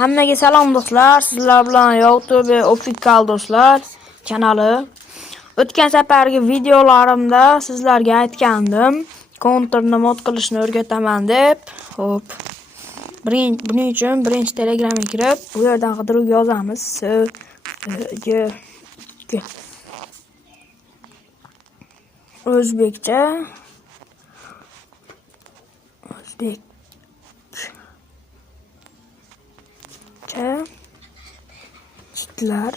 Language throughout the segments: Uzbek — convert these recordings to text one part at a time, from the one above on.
Hammaga salom do'stlar. Sizlar bilan YouTube Official do'stlar kanali. O'tgan safargi videolarimda sizlarga aytgandim, konturni mod qilishni o'rgataman deb. Xo'p. Buning uchun birinchi Telegramga kirib, bu yerdan qidiruv yozamiz. O'zbekcha chitlar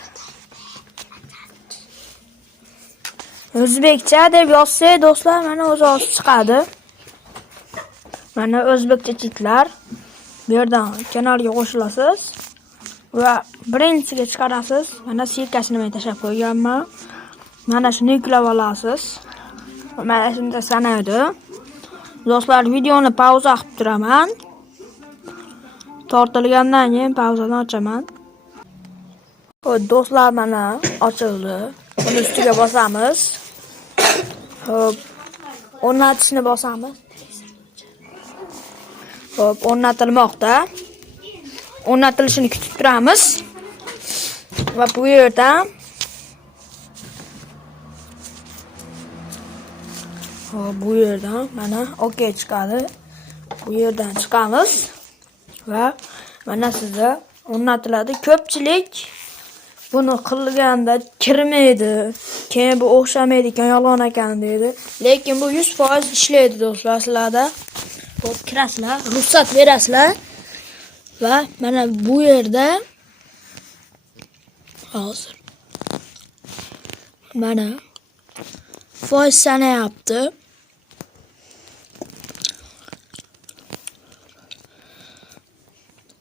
O'zbekcha deb yozsak do'stlar, mana o'zi chiqadi. Mana o'zbekcha chitlar. Bu yerdan kanalga qo'shilasiz va birinchisiga chiqarasiz. Mana sirkasini men tashlab qo'yganman. Mana shuni yuklab olasiz. Mana shunda sanaydi. Do'stlar, videoni pauza qilib turaman. Tortilgandan keyin pauzani ochaman. Xo'p, do'stlar, mana ochildi. Buni ustiga bosamiz. Xo'p, o'rnatishni bosamiz. Xo'p, o'rnatilmoqda. O'rnatilishini kutib turamiz. Va bu yerdan mana OK chiqadi. Bu yerdan chiqamiz va mana sizda o'rnatiladi. Ko'pchilik buni qilganda kirmaydi, keyin bu o'xshamaydi ekan, yolg'on ekan deydi. Lekin bu 100% ishlaydi do'stlar sizlarda. Xo'p, kirasizlar, ruxsat berasizlar va mana bu yerda hozir mana foiz sanayapti.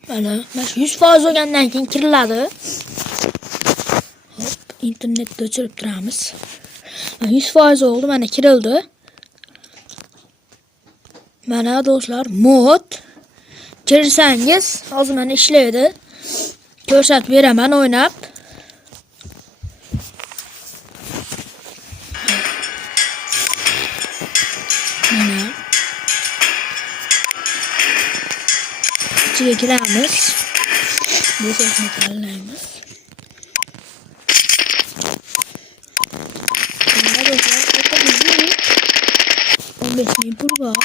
Mana 100% bo'lgandan keyin kiriladi. Hop, internetda o'chirib turamiz. 100% oldu, mana kirildi. Mana do'stlar, mod kirsangiz hozir mana ishlaydi. Ko'rsatib beraman o'ynab. Mana ichiga kiramiz. Bu sesni tanlaymiz. Mana do'stlar, 15.000 pul bor.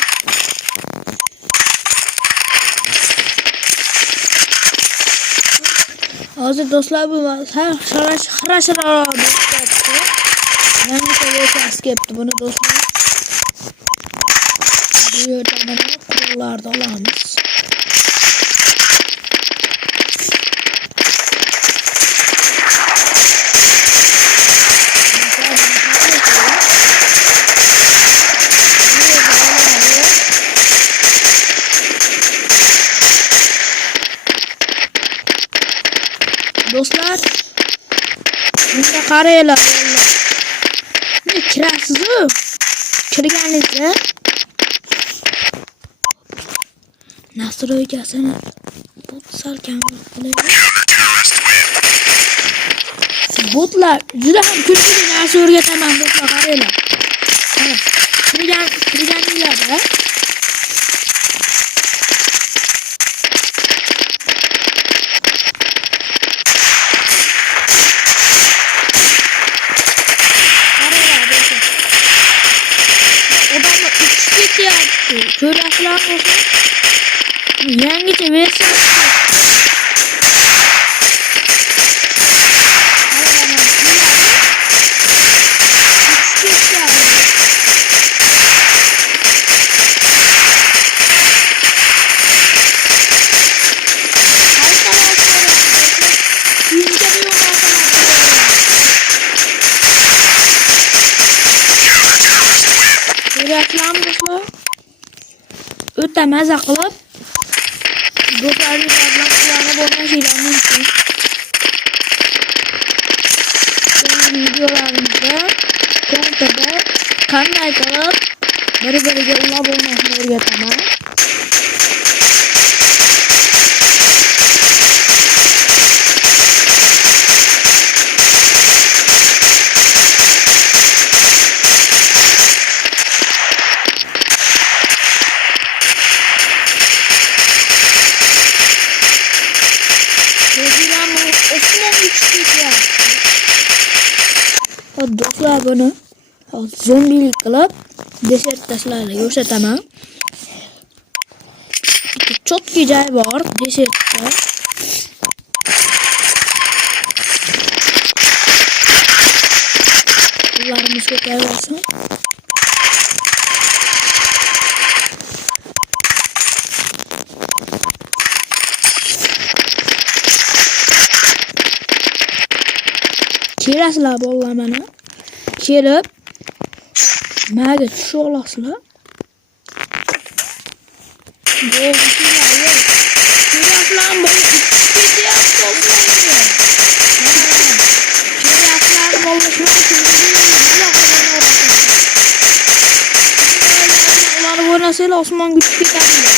Hozir do'stlar, bu xira-xira bo'lyapti. Yangi savol kelibdi buni do'stlar. Bu yerdan mana qurollarni olamiz. Do'stlar, bunda qaranglar, ne kirasiz-ku? Kirganingizda nastroykasini salkam qilaylik. Botlar juda ham kulgili narsa o'rgataman do'stlar, qaranglar. Kirganinglarda ko'rasizlar do'stlar. Yangicha versiya. O'ta maza qilib do'stlaringiz bilan ularni bo'lmasinglar mumkin. So'nggi videolarimizda kontrda qanday qilib bir-biriga ulab o'ynashni o'rgataman. Gözüyle Osman güçlü ya. O dostlar bunu zombilik kılıp desertdaşlarla gösteremem. Çok güzel var desertte. Bunlarımız kötüler olsun. Kelasılar bolla bana. Kelip maga tusha olasizlar. Kelaslar bu ketyapti o'xshaydi. Kelaslar bo'lishini ular o'ynasanglar osmonga uchib ketadilar.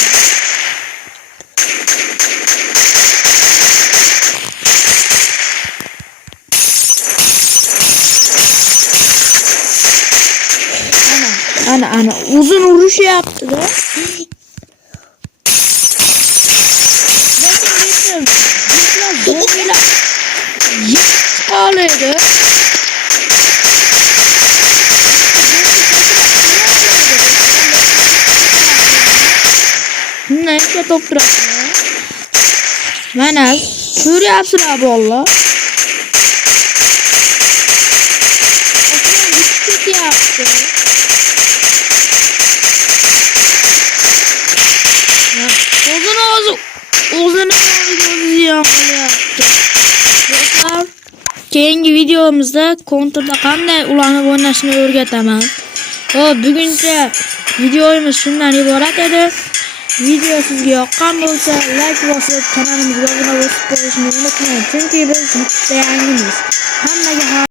Ana uzun uruş yaptı da. Bakın biraz zombiler çıkarlıydı. Neyse top bırakıyor. Bana şöyle yapsınlar valla. Osman küçük yaptı. Uzun gözü yaptı. Dostlar, keyingi videomuzda kontrda qanday ulanib o'ynashni o'rgataman. Buguncha videomiz shundan iborat edi. Video sizga yoqqan bo'lsa, like bosib, kanalimizga obuna bo'lib qo'yishni unutmang. Chunki biz bitta yangimiz. Hammaga